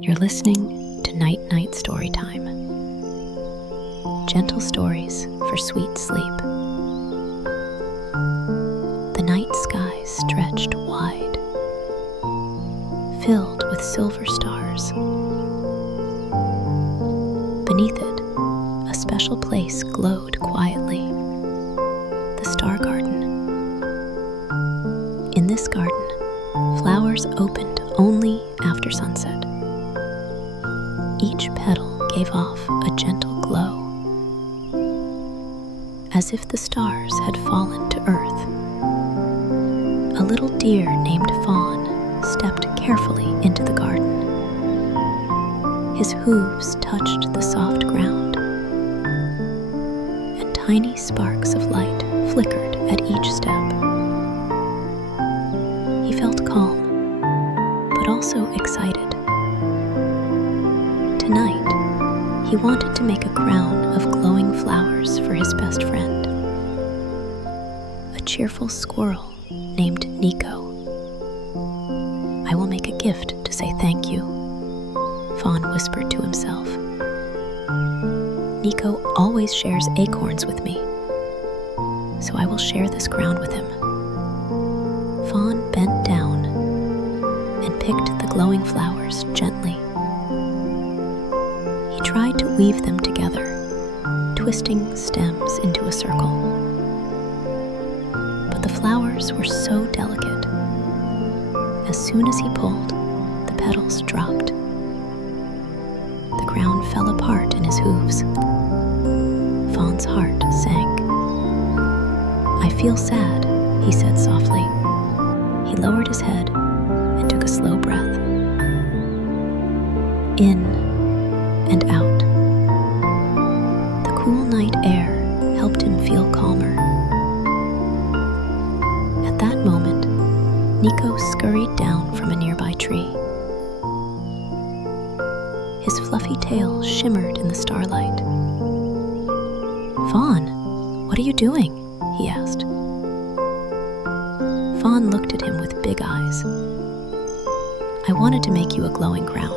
You're listening to Night Night Storytime. Gentle stories for sweet sleep. The night sky stretched wide, filled with silver stars. Beneath it, a special place glowed quietly, the star garden. In this garden, flowers opened only after sunset. Each petal gave off a gentle glow, as if the stars had fallen to earth. A little deer named Fawn stepped carefully into the garden. His hooves touched the soft ground, and tiny sparks of light flickered at each step. He felt calm, but also excited. Tonight, he wanted to make a crown of glowing flowers for his best friend, a cheerful squirrel named Niko. "I will make a gift to say thank you," Fawn whispered to himself. "Niko always shares acorns with me, so I will share this crown with him." Fawn bent down and picked the glowing flowers gently. He tried to weave them together, twisting stems into a circle. But the flowers were so delicate. As soon as he pulled, the petals dropped. The crown fell apart in his hooves. Fawn's heart sank. "I feel sad," he said softly. He lowered his head and took a slow breath. In and out. The cool night air helped him feel calmer. At that moment, Niko scurried down from a nearby tree. His fluffy tail shimmered in the starlight. "Fawn, what are you doing?" he asked. Fawn looked at him with big eyes. "I wanted to make you a glowing crown,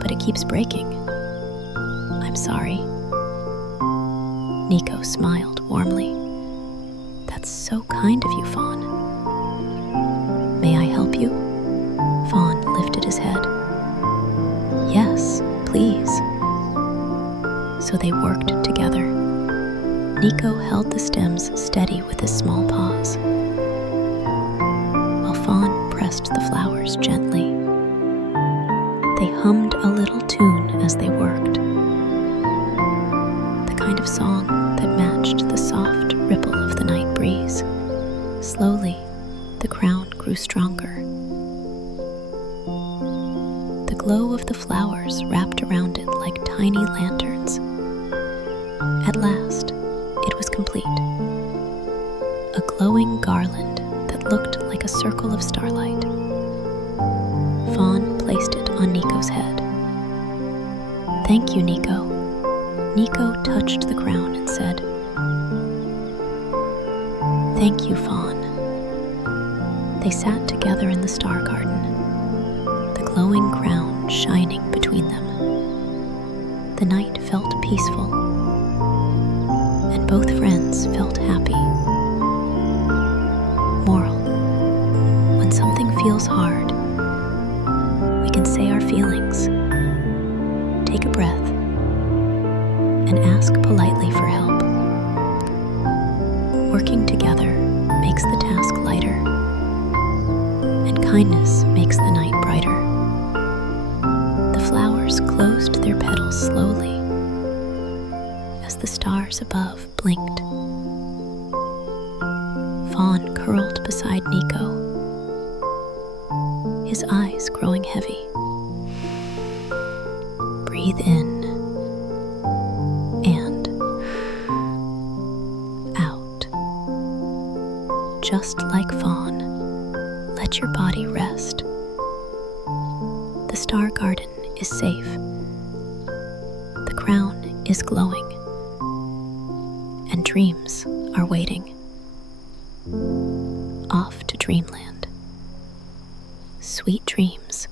but it keeps breaking. I'm sorry." Niko smiled warmly. "That's so kind of you, Fawn." "May I help you?" Fawn lifted his head. "Yes, please." So they worked together. Niko held the stems steady with his small paws, while Fawn pressed the flowers gently. They hummed a little tune as they worked, the kind of song that matched the soft ripple of the night breeze. Slowly, the crown grew stronger. The glow of the flowers wrapped around it like tiny lanterns. At last, it was complete. A glowing garland that looked like a circle of starlight. Fawn placed it on Niko's head. "Thank you, Niko." Niko touched the crown and said, "Thank you, Fawn." They sat together in the star garden, the glowing crown shining between them. The night felt peaceful, and both friends felt happy. Moral: when something feels hard, we can say our feelings, take a breath, and ask politely for help. Working together makes the task lighter, and kindness makes the night brighter. The flowers closed their petals slowly as the stars above blinked. Fawn curled beside Niko, his eyes growing heavy. Breathe in and out. Just like Fawn, let your body rest. The star garden is safe. The crown is glowing, and dreams are waiting. Off to dreamland. Sweet dreams.